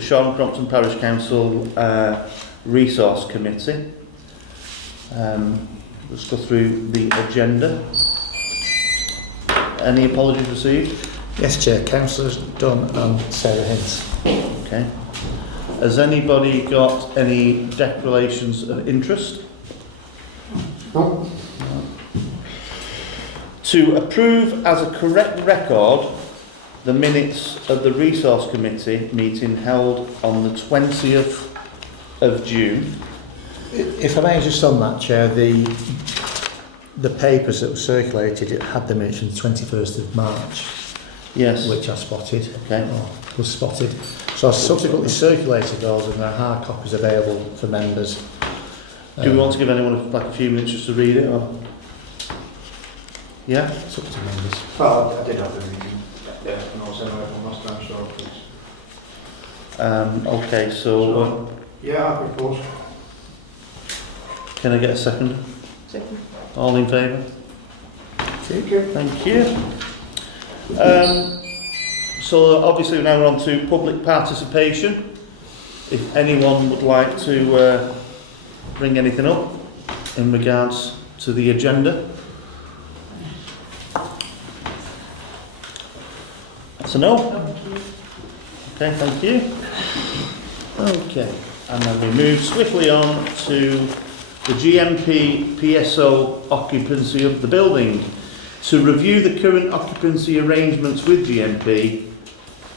the Crompton Parish Council Resource Committee. Let's go through the agenda. Any apologies received? Yes, Chair. Councillors Dunn and Sarah Hince. Okay. Has anybody got any declarations of interest? No. To approve as a correct record the minutes of the Resource Committee meeting held on the 20th of June. If I may just on that, Chair, the papers that were circulated, it had the minutes from the 21st of March. Yes. Which I spotted. Okay. Or was spotted. So I subsequently circulated those and there are hard copies available for members. Do we want to give anyone like a few minutes just to read it? Or? Yeah? It's up to members. Well, I did have the meeting. Yeah, and also from last time, so please. Okay, so yeah, I propose. can I get a second? Second. All in favour? Thank you. Thank you. So obviously now we're on to public participation. If anyone would like to bring anything up in regards to the agenda. That's a no? Okay, thank you. Okay, and then we move swiftly on to the GMP PSO occupancy of the building. To review the current occupancy arrangements with GMP,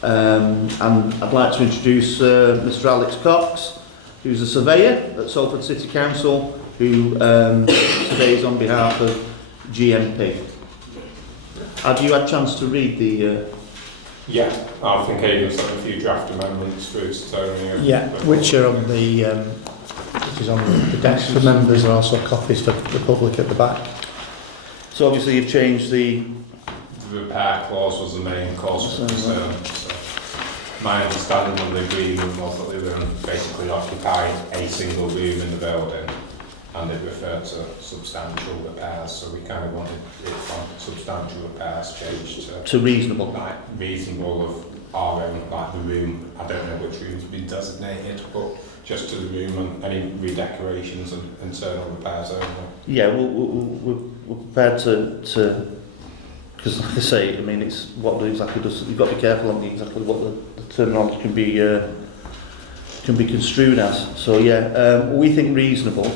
and I'd like to introduce Mr. Alex Cox, who's a surveyor at Salford City Council, who surveys on behalf of GMP. Have you had a chance to read the... Yeah, I think I even sent a few draft amendments through to Tony. Yeah, which are on the which is on the desk for members, and also copies for the public at the back. So obviously you've changed the... The repair clause was the main cause for concern. So my understanding of the agreement was that they were basically occupied a single room in the building, and it referred to substantial repairs. So we kind of wanted it from substantial repairs changed to reasonable. Like reasonable of our own, like the room. I don't know which room's been designated, but just to the room and any redecorations and internal repairs only. Yeah, we're prepared to because like I say, I mean, it's what exactly does, you've got to be careful on exactly what the terminology can be construed as. So yeah, we think reasonable.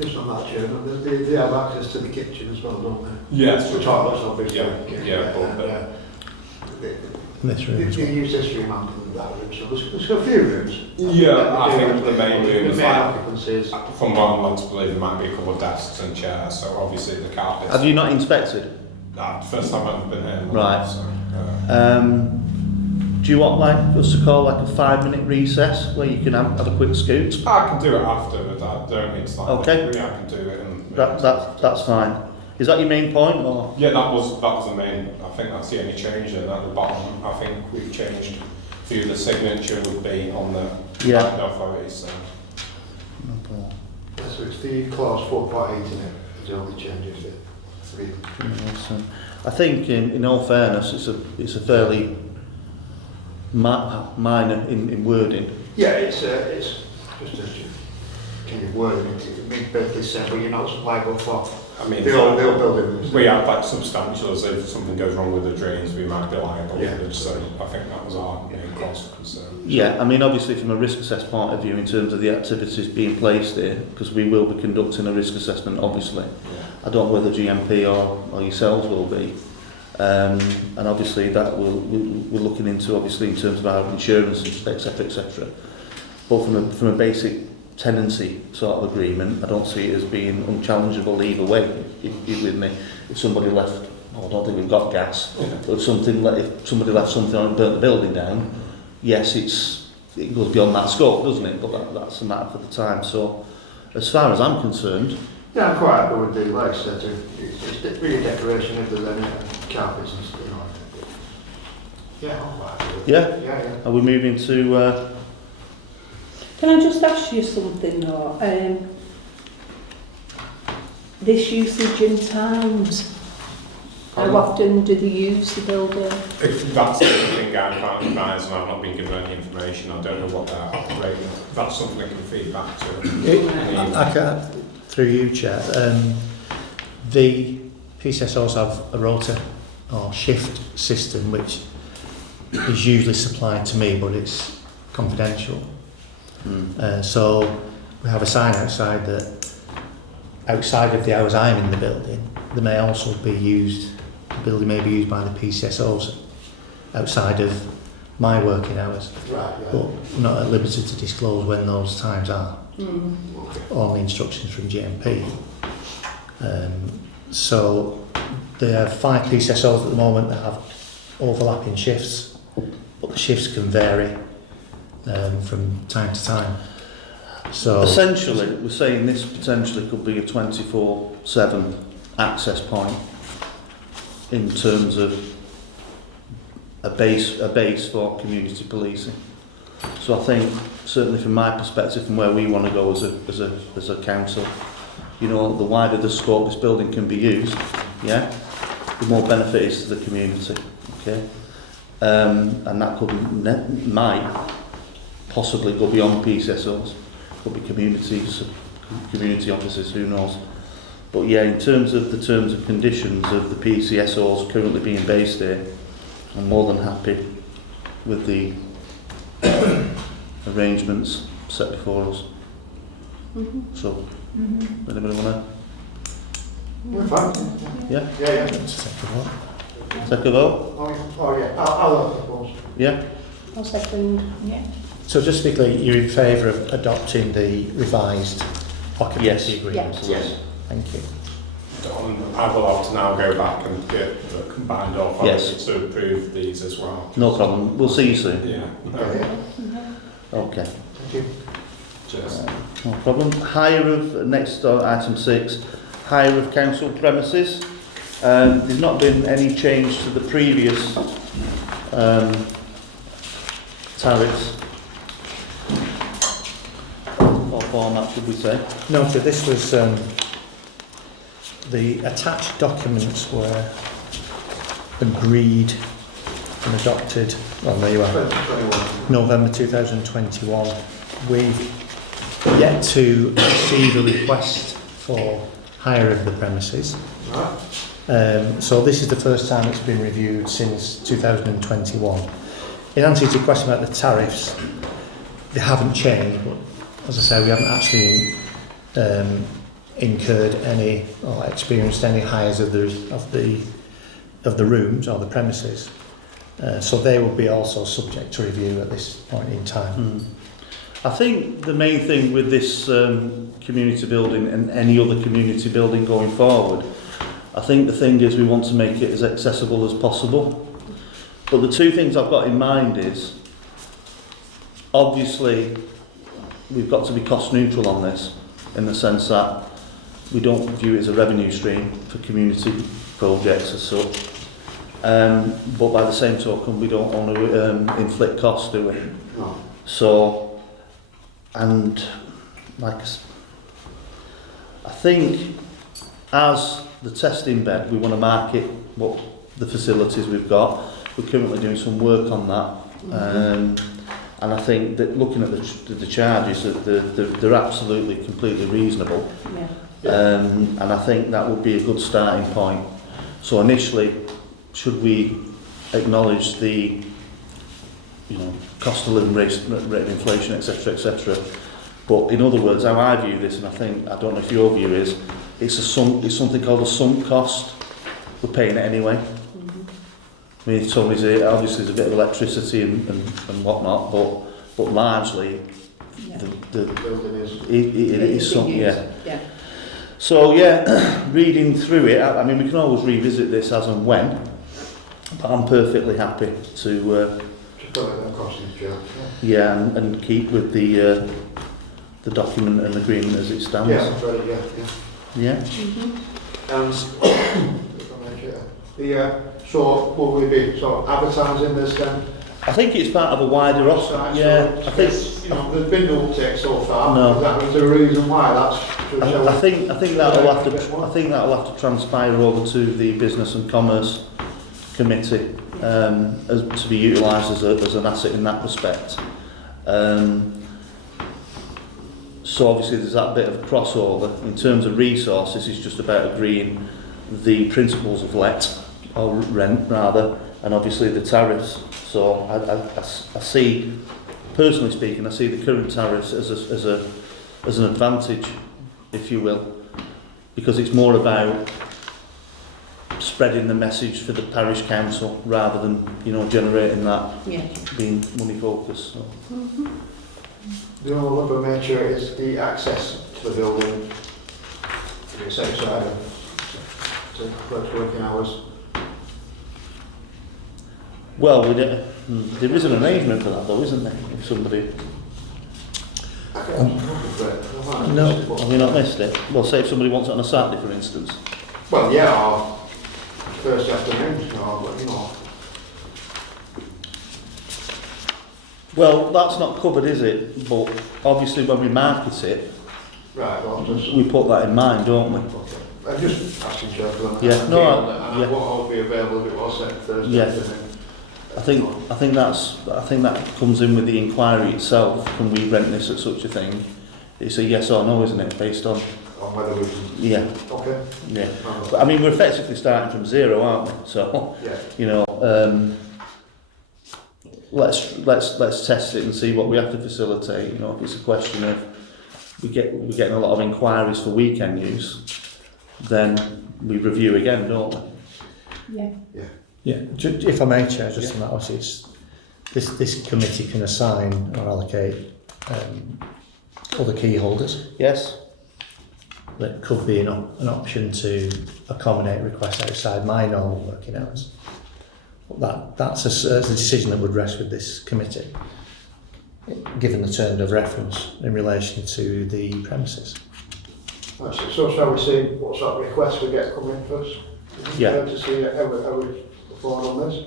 Just on that, Chair, they have access to the kitchen as well, don't they? Yes. The toilets, obviously. This room as They well. use this room and that room, so there's a few rooms. Yeah, I think the main room is the main like, occupancies. from what I'm led to believe, there might be a couple of desks and chairs, so obviously the carpets. Have you not inspected? First time I've been here. Right. So, Do you want like us to call like a 5-minute recess where you can have a quick scoot? I can do it after, but I don't need to like. Okay. I can do it. And That's fine. Is that your main point, or? yeah, that was the main. I think that's the only change. And at the bottom, I think we've changed who the signature would be on the land authority. So. So it's the clause 4.8 in it. It's the only change, is it? I think, in all fairness, it's a fairly minor in wording. Yeah, it's just a kind of word. It means basically saying, well, you're not liable for. I mean, the old building. we have like substantial, so if something goes wrong with the drains, we might be liable. Yeah. So I think that was our main cause for concern. Yeah, I mean, obviously from a risk assess point of view, in terms of the activities being placed here, because we will be conducting a risk assessment, obviously. Yeah. I don't know whether GMP or yourselves will be. And obviously that we're looking into, obviously, in terms of our insurance, etc., etc. But from a basic tenancy sort of agreement, I don't see it as being unchallengeable either way. If you're with me, if somebody left, I don't think we've got gas, but if somebody left something on and burnt the building down, yes, it goes beyond that scope, doesn't it? But that's a matter for the time. So, as far as I'm concerned, Yeah, I'm quite happy with the like I said, it's really decoration if there's any carpets and stuff. Yeah, I'm quite happy with it. yeah, Yeah. are we moving to? Can I just ask you something though? This usage in towns, How often do they use the building? If that's the thing I can't advise, and I've not been given any information, I don't know what they're operating. That's something I can feed back to. I can't, through you, Chair. The PCSOs have a rota or shift system which is usually supplied to me, but it's confidential. So we have a sign outside that outside of the hours I'm in the building, there may also be used, the building may be used by the PCSOs outside of my working hours, Right, yeah. but not at liberty to disclose when those times are. Only instructions from GMP. So there are 5 PCSOs at the moment that have overlapping shifts, but the shifts can vary from time to time. So Essentially, we're saying this potentially could be a 24/7 access point in terms of a base for community policing. So I think, certainly from my perspective, from where we want to go as a council, you know, the wider the scope this building can be used, yeah, the more benefit is to the community, okay? And that might possibly go beyond PCSOs, could be community officers, who knows. But yeah, in terms of the terms and conditions of the PCSOs currently being based here, I'm more than happy with the arrangements set before us. So, anybody want to? We're fine. Yeah? Yeah, yeah. Take a vote? Oh, yeah. I'll propose. Yeah? I'll second. Yeah. So just to be clear, you're in favour of adopting the revised occupancy Yes. agreement? Yes. Thank you. I will have to now go back and get the combined authority Yes. to approve these as well. No problem. We'll see you soon. Yeah. Okay. Thank you. Cheers. No problem. Hire of, next item 6, hire of council premises. There's not been any change to the previous tariffs. Or format, should we say? Noted, this was the attached documents were agreed and adopted, well there you are, 2021. November 2021. We've yet to receive a request for hire of the premises. Right. So this is the first time it's been reviewed since 2021. In answer to your question about the tariffs, they haven't changed, but as I say, we haven't actually incurred any or experienced any hires of the rooms or the premises. So they will be also subject to review at this point in time. I think the main thing with this community building and any other community building going forward, I think the thing is we want to make it as accessible as possible. But the two things I've got in mind is, obviously, we've got to be cost neutral on this, in the sense that we don't view it as a revenue stream for community projects as such. But by the same token, we don't want to inflict costs, do we? No. So, and like, I think as the testing bed, we want to market what the facilities we've got. We're currently doing some work on that. And I think that looking at the charges, that they're absolutely, completely reasonable. And I think that would be a good starting point. So initially, should we acknowledge the, you know, cost of living rate of inflation, etc., etc. But in other words, how I view this, and I don't know if your view is, it's something called a sunk cost. We're paying it anyway. I mean, it's obviously there's a bit of electricity and whatnot, but largely the Building is. it is something, yeah. So yeah, reading through it, I mean, we can always revisit this as and when, but I'm perfectly happy to Put it across the chair. yeah, and keep with the document and agreement as it stands. Yeah, that's right, yeah. Yeah. So will we be sort of advertising this then? I think it's part of a wider offer. Website, Yeah, so I think. it's, you know, there's been no uptake so far. No. That was the reason why. That's I think that'll have to transpire over to the Business and Commerce Committee to be utilised as an asset in that respect. So obviously there's that bit of crossover. In terms of resources, it's just about agreeing the principles of let, or rent rather, and obviously the tariffs. So I see, personally speaking, I see the current tariffs as an advantage, if you will, because it's more about spreading the message for the parish council rather than, you know, generating that being money focused. So. The only other major is the access to the building, the same side to clerk's working hours. Well, there is an arrangement for that though, isn't there? If somebody... No. Have we not missed it? Well, say if somebody wants it on a Saturday, for instance. Well, yeah, or Thursday afternoon, or, you know. Well, that's not covered, is it? But obviously when we market it, Right, well, just... we put that in mind, don't we? Okay. I'm just asking Joe. Yeah, no, I won't be available if it was set Thursday Yeah. afternoon. I think that comes in with the inquiry itself. Can we rent this at such a thing? It's a yes or no, isn't it? Based on On whether we can... yeah, Okay. yeah. But I mean, we're effectively starting from zero, aren't we? So Yeah. you know, let's test it and see what we have to facilitate. You know, if it's a question of we're getting a lot of inquiries for weekend use, then we review again, don't we? Yeah. Yeah, if I may, Chair, just on that, obviously it's, this committee can assign or allocate other key holders. Yes. That could be an option to accommodate requests outside my normal working hours. But that's a decision that would rest with this committee, given the terms of reference in relation to the premises. That's it. So shall we see what sort of requests we get coming first? Yeah. To see how we perform on this.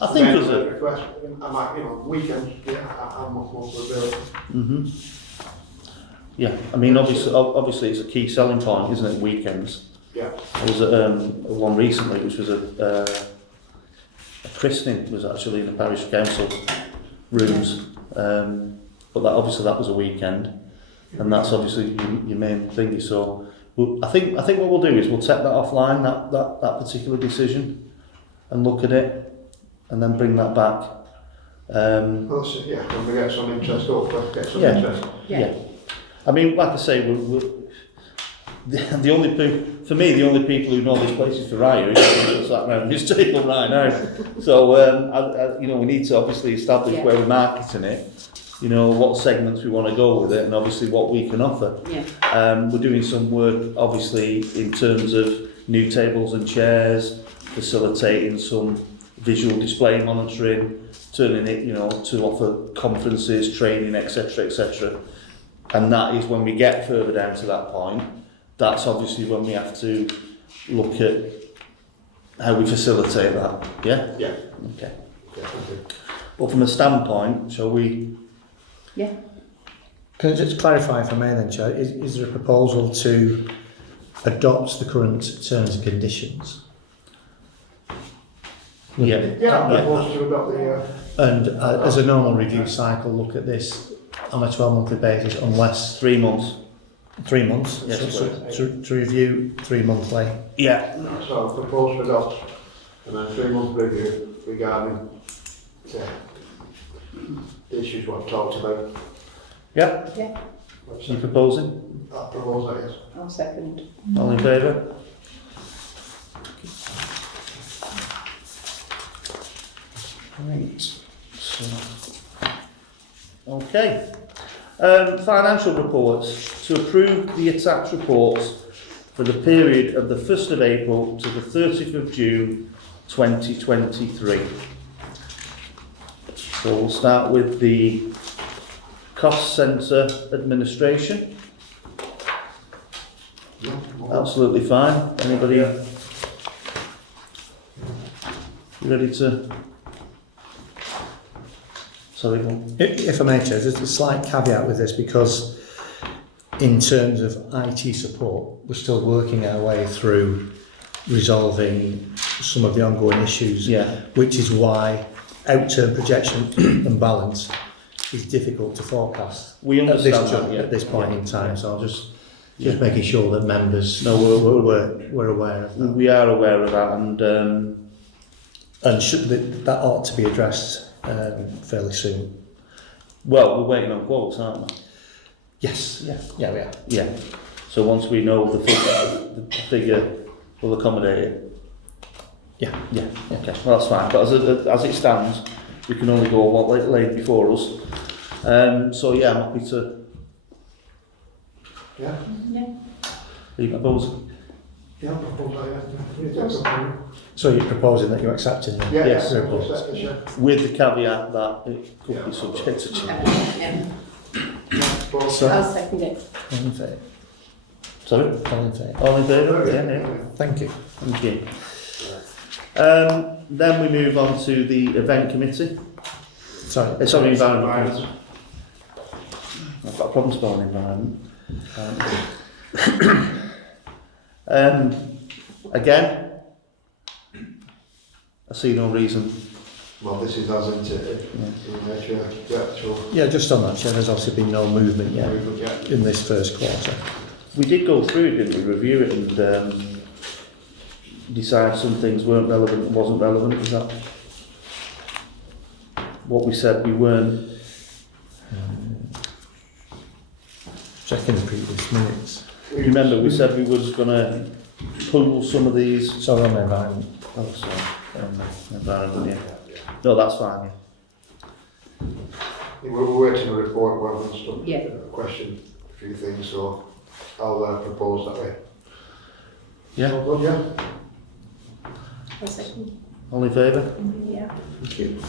I think Then as a request, I might, you know, weekends, yeah, I'm much more available. yeah. I mean, obviously, it's a key selling point, isn't it? Weekends. Yeah. I was at one recently, which was a christening. Was actually in the parish council rooms, but that was a weekend, and that's obviously your main thing. So, I think what we'll do is we'll take that offline, that particular decision, and look at it, and then bring that back. Well, so, yeah, when we get some interest, hopefully get some Yeah. interest. Yeah. I mean, like I say, the only people who know this place is for hire is the people sat around this table right now. So, you know, we need to obviously establish where we're marketing it, you know, what segments we want to go with it, and obviously what we can offer. Yeah. We're doing some work, obviously, in terms of new tables and chairs, facilitating some visual display monitoring, turning it, you know, to offer conferences, training, etc., etc. And that is when we get further down to that point, that's obviously when we have to look at how we facilitate that. Yeah? Yeah. Okay. Yeah, okay. But from a standpoint, shall we? Yeah. Can I just clarify, if I may then, Chair, is there a proposal to adopt the current terms and conditions? Yeah. Yeah, I'm proposed to adopt the... And as a normal review cycle, look at this on a 12-monthly basis, unless 3 months. 3 months. Yes, to review 3 monthly. Yeah. So I propose to adopt, and then 3 month review regarding the issues what I've talked about. Yeah. Yeah. You proposing? I propose that, yes. I'll second. All in favour? Right. So, okay. Financial reports. To approve the attached reports for the period of the 1st of April to the 30th of June 2023. So we'll start with the cost centre administration. Yeah. Absolutely fine. Anybody ready to? Sorry, go on. If I may, Chair, there's a slight caveat with this, because in terms of IT support, we're still working our way through resolving some of the ongoing issues, Yeah. which is why out-term projection and balance is difficult to forecast We at understand this, that, yeah. at this point Yeah. in time. So I'll just Yeah. making sure that members No, we're aware of that. We are aware of that, and And that ought to be addressed fairly soon. well, we're waiting on quotes, aren't we? Yes. Yeah. Yeah, we are. Yeah. So once we know the figure will accommodate it. Yeah. Yeah. Okay. Well, that's fine. But as it stands, we can only go on what laid before us. So yeah, I'm happy to. Yeah? Yeah. Are you proposing? Yeah, propose that, yeah. So you're proposing that you're accepting the Yeah, Yes. yeah, report? accept this, yeah. With the caveat that it could Yeah. be subject to change. Yeah. Propose. So, I'll second it. all in favour? Sorry? All in favour? All in favour? Yeah, yeah. Thank you. Thank you. Then we move on to the event committee. Sorry. Sorry, environment committee. I've got a problem spelling environment. Again, I see no reason. Well, this is as into the nature, the actual Yeah, just on that, Chair, there's obviously been no movement yet movement, yeah. in this first quarter. We did go through it, didn't we? Review it and decide some things weren't relevant and wasn't relevant. Is that what we said we weren't? Checking the previous minutes. You remember we said we was going to pull some of these. Sorry, on the environment. Oh, sorry. Environment, yeah. No, that's fine. We're waiting a report, we're having some Yeah. question, a few things, so I'll propose that way. Yeah. All good, yeah? I'll second. All in favour? Yeah. Thank you.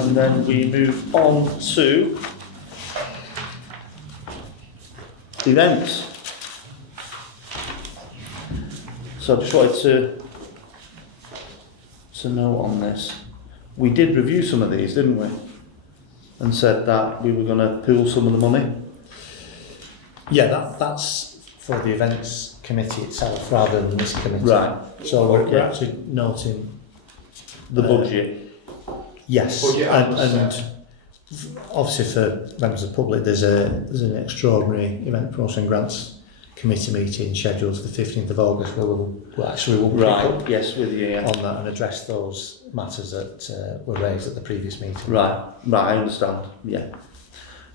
And then we move on to events. So I just wanted to know on this. We did review some of these, didn't we? And said that we were going to pool some of the money. Yeah, that's for the events committee itself rather than this committee. Right. So we're Okay. actually noting, The budget. yes, Budget and and obviously for members of the public, there's an extraordinary event promotion and grants committee meeting scheduled for the 15th of August where we'll pick Right. up Yes, with you. Yeah. on that and address those matters that were raised at the previous meeting. Right. Right. I understand. Yeah.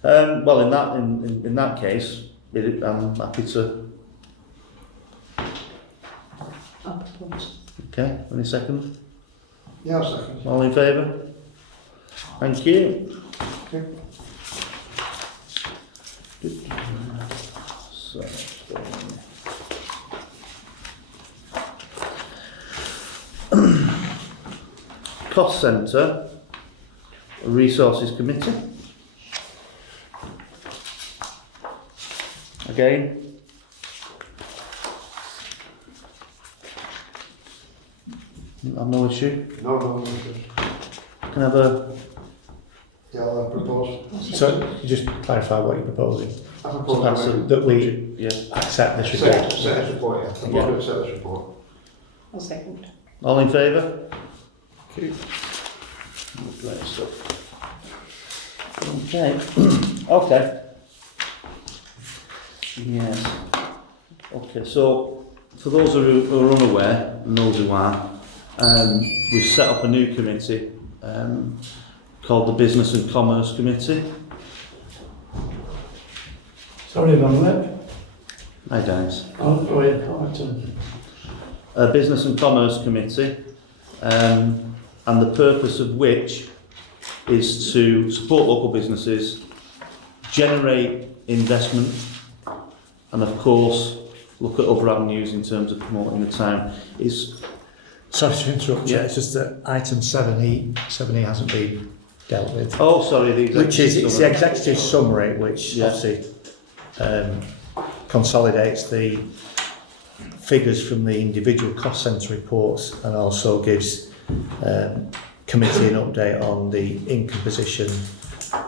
Well, in that case, I'm happy to. I'll propose. Okay. Any second? Yeah, I'll second. All in favour? Thank you. Okay. So, Cost Centre, Resources Committee. Again. I've no issue. No, Can I have a yeah, I'll propose. So you just clarify what you're proposing, I to propose pass that that we yeah. accept this we report. set this report, yeah. I'm Yeah. going to accept this report. I'll second. All in favour? Great stuff. Okay. Okay. Yes. Okay, so for those who are unaware, and those who are, we've set up a new committee called the Business and Commerce Committee. Sorry about that. Hi, Dennis. I'll go ahead, Carrington. A Business and Commerce Committee, and the purpose of which is to support local businesses, generate investment, and of course look at other avenues in terms of promoting the town. Sorry to interrupt you, Yeah. it's just that item 7E hasn't been dealt with. Oh, sorry, Which is, it's the executive summary, which Yeah. obviously consolidates the figures from the individual cost centre reports and also gives committee an update on the income position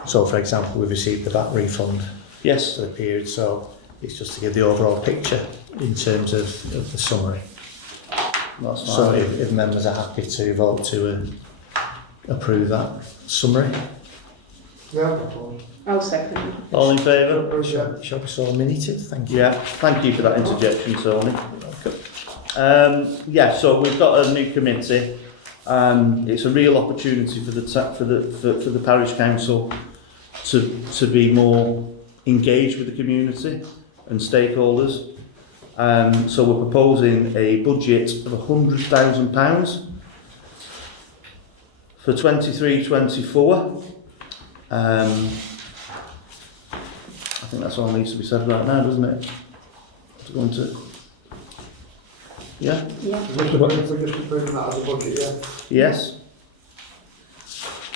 So, for example, we've received the VAT refund Yes. for the period, so it's just to give the overall picture in terms of the summary. That's fine. So if members are happy to vote to approve that summary. Yeah, of course. I'll second. All in favour? Shall be so minuted, thank you. Yeah, thank you for that interjection, Tony. So we've got a new committee, and it's a real opportunity for the parish council to be more engaged with the community and stakeholders. So we're proposing a budget of £100,000 for 23-24. I think that's all needs to be said right now, doesn't it? To go into, yeah? Yeah, We're just approving that as a budget, yeah? Yes?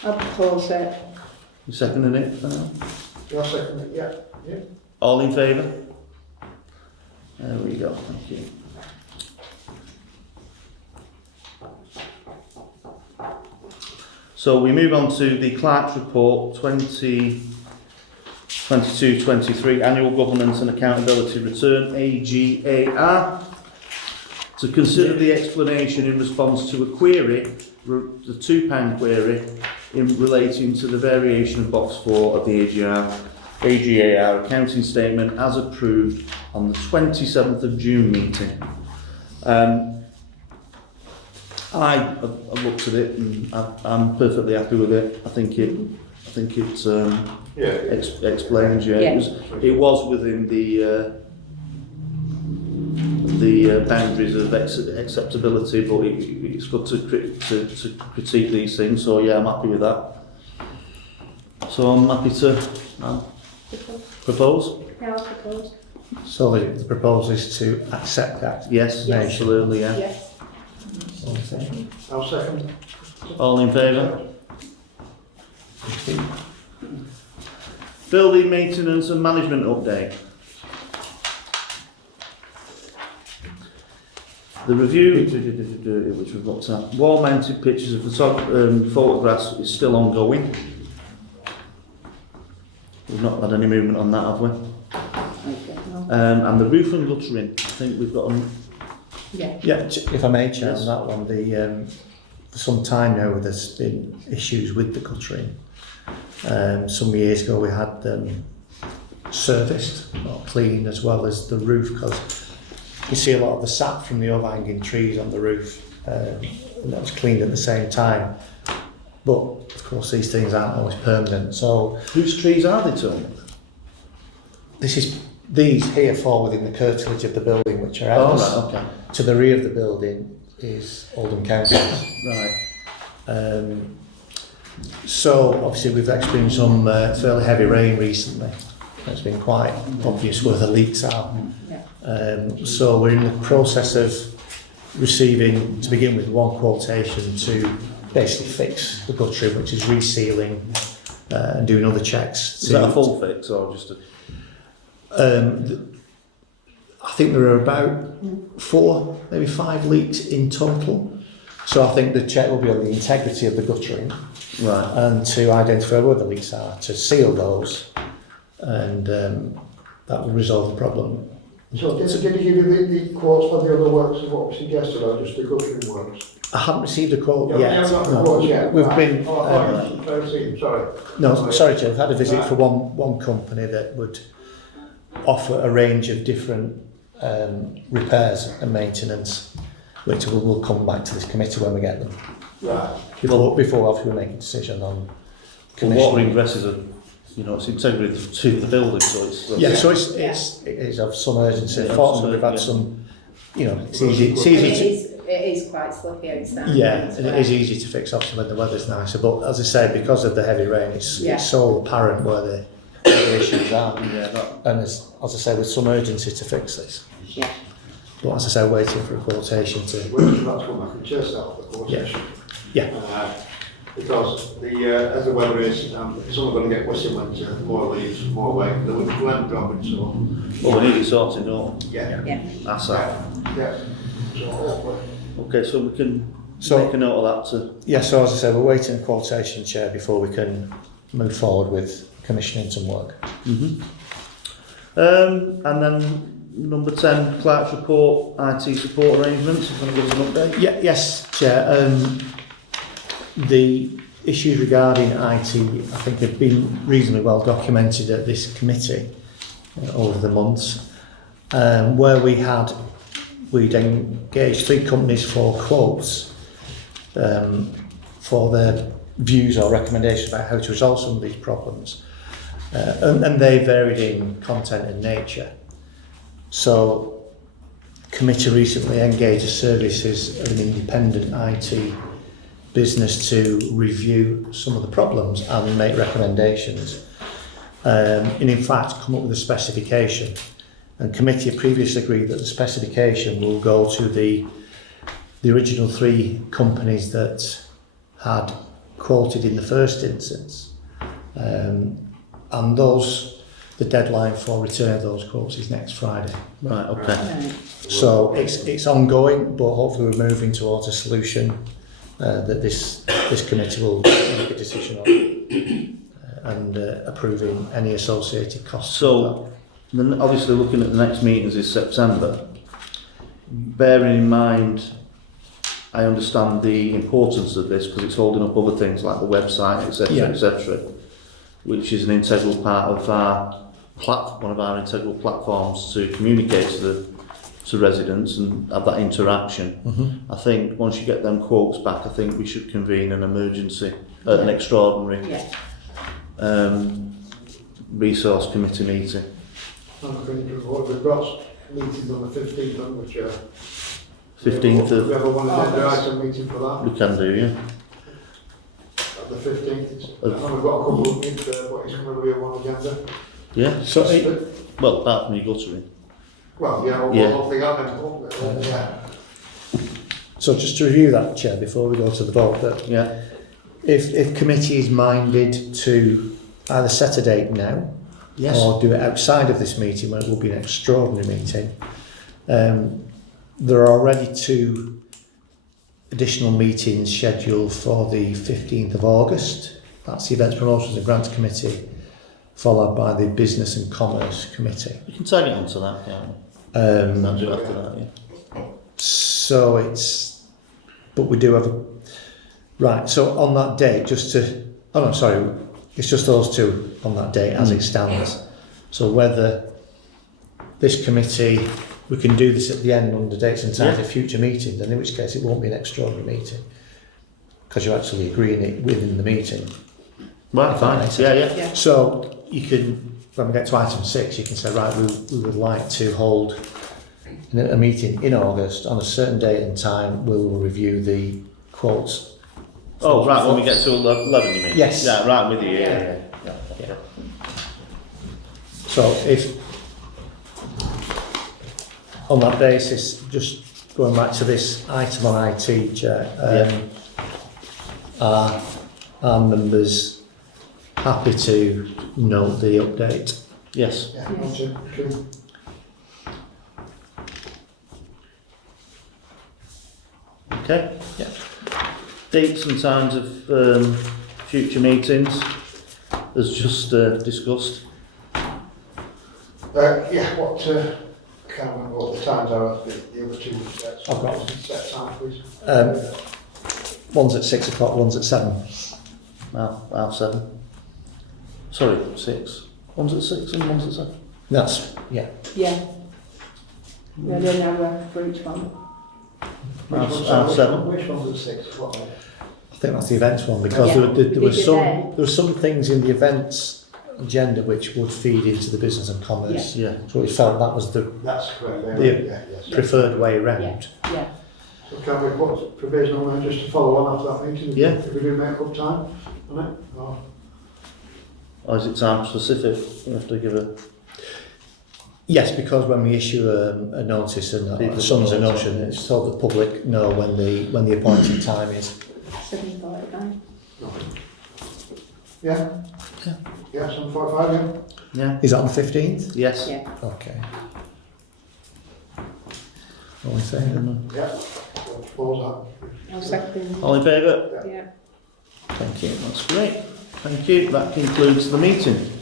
I'll propose it. You seconding it? Yeah, second it, yeah. Yeah. All in favour? There we go, thank you. So we move on to the clerk's report 2022-23 annual governance and accountability return, AGAR, to consider the explanation in response to a query, the £2 query in relating to the variation of box 4 of the AGAR accounting statement as approved on the 27th of June meeting. I looked at it and I'm perfectly happy with it. I think it explains. Yeah, Yeah. It was within the boundaries of acceptability, but it's good to critique these things. So yeah, I'm happy with that. So I'm happy to propose. Yeah, I'll propose. So the proposal is to accept that. Yes, Yes. absolutely. Yeah. Yes. All in favour? I'll second. All in favour? Building maintenance and management update. The review, which we've looked at, wall-mounted pictures of photographs is still ongoing. We've not had any movement on that, have we? Okay, no. And the roof and guttering, I think we've got. Yeah. Yeah, if I may, Chair, Yes. on that one, for some time now there's been issues with the guttering. Some years ago we had them serviced or cleaned as well as the roof, because you see a lot of the sap from the overhanging trees on the roof, and that was cleaned at the same time. But of course these things aren't always permanent, so Whose trees are they, Tony? these here fall within the curtilage of the building, which are Oh, ours. right, okay. To the rear of the building is Oldham Councillors. Right. So obviously we've experienced some fairly heavy rain recently. It's been quite obvious where the leaks are. So we're in the process of receiving, to begin with, one quotation to basically fix the guttering, which is resealing and doing other checks. Is that a full fix or just a? I think there are about 4, maybe 5 leaks in total. So I think the check will be on the integrity of the guttering, Right. and to identify where the leaks are, to seal those, and that will resolve the problem. So did he give you the quotes for the other works of what we suggested, or just the guttering works? I haven't received a quote Yeah, yet. we haven't got the No. quotes yet. We've Right. been Oh, I thought you were sorry. no, sorry, Chair. We've had a visit for one company that would offer a range of different repairs and maintenance, which we'll come back to this committee when we get them. Right. Before obviously we make a decision on Well, commission. water ingress is it's integrated to the building, so it's. Yeah, so it is of some urgency. Yeah, Fortunately, we've had yeah. some, it's And easy it is quite slippy outside. yeah, and it is easy to fix off when the weather's nicer. But as I say, because of the heavy rain, it's so apparent where the issues are. Yeah, that, And as I say, with some urgency to fix this. Yeah. But as I say, waiting for a quotation to. We're just about to come back and chase out the quotation. Yeah. Because as the weather is, it's only going to get worse in winter, more leaves, more weight, the wind dropping, so. well, we need it sorted, don't we? Yeah. Yeah. That's that. Yeah. So hopefully. Okay, so we can So- make a note of that to. Yeah, so as I say, we're waiting a quotation, Chair, before we can move forward with commissioning some work. And then number 10, clerk's report, IT support arrangements. If you want to give us an update. Yeah, yes, Chair. The issues regarding IT, I think, have been reasonably well documented at this committee over the months, where we'd engaged 3 companies for quotes for their views or recommendations about how to resolve some of these problems, and they varied in content and nature. So, the committee recently engaged the services of an independent IT business to review some of the problems and make recommendations, and in fact come up with a specification. And committee had previously agreed that the specification will go to the original 3 companies that had quoted in the first instance, and the deadline for return of those quotes is next Friday. Right, okay. Right. So it's ongoing, but hopefully we're moving towards a solution that this committee will make a decision on, and approving any associated costs. So, then obviously looking at the next meetings is September, bearing in mind, I understand the importance of this because it's holding up other things like the website, etc., Yeah. etc., which is an integral part of one of our integral platforms to communicate to residents and have that interaction. I think once you get them quotes back, I think we should convene an emergency, an extraordinary Yeah. resource committee meeting. I think we've got meetings on the 15th, haven't we, Chair? 15th We of, have a one-agenda item meeting for that, we can do, yeah. at the 15th. And we've got a couple of meetings, but it's going to be a one agenda. Yeah, So well, apart from your guttering. Well, yeah, we'll Yeah. hopefully have them. Yeah. So just to review that, Chair, before we go to the vote, that Yeah, if committee is minded to either set a date now yes, or do it outside of this meeting when it will be an extraordinary meeting, there are already 2 additional meetings scheduled for the 15th of August. That's the Events Promotions and Grants Committee, followed by the Business and Commerce Committee. we can tag it onto that, can't we? That'll do after that, yeah. So but we do have right, so on that date, it's just those 2 on that date as it stands. So whether this committee, we can do this at the end under dates and times of future meetings, and in which case it won't be an extraordinary meeting, because you're actually agreeing it within the meeting. Right, fine, yeah, yeah. Yeah. So you can, when we get to item 6, you can say, right, we would like to hold a meeting in August on a certain date and time. We will review the quotes. Oh, right, when we get to 11, you mean? Yes. Yeah, right, with you, yeah. Yeah. So if, on that basis, just going back to this item on IT, Chair, are members happy to note the update? Yes. Yeah, Yes. true. Okay. Yeah. Dates and times of future meetings, as just discussed. Yeah, can't remember what the times are, the other 2 sets. I've got set time, please. One's at 6 o'clock, one's at 7. Half 7. Sorry, 6. One's at 6 and one's at 7. That's, yeah. Yeah. We only an hour for each one. Half 7. Which one's at 6? What? I think that's the events one, because Yeah. there was Is it there? there were some things in the events agenda which would feed into the business and commerce. Yeah. So we felt that was the That's correct. The- Yeah, yes. preferred way around. Yeah. So can we put provisional then just to follow on after that meeting? Yeah. If we do make up time on it? Or Or is it time specific? You have to give a... Yes, because when we issue a notice and People a summons a know. notion, it's so the public know when the appointed time is. 7:45. Yeah? Yeah. Yeah, 7:45, yeah. Yeah. Is that on the 15th? Yes. Yeah. Okay. All in favour? Yeah. What was I'll second. All in favour? Yeah. Thank you. That's great. Thank you. That concludes the meeting.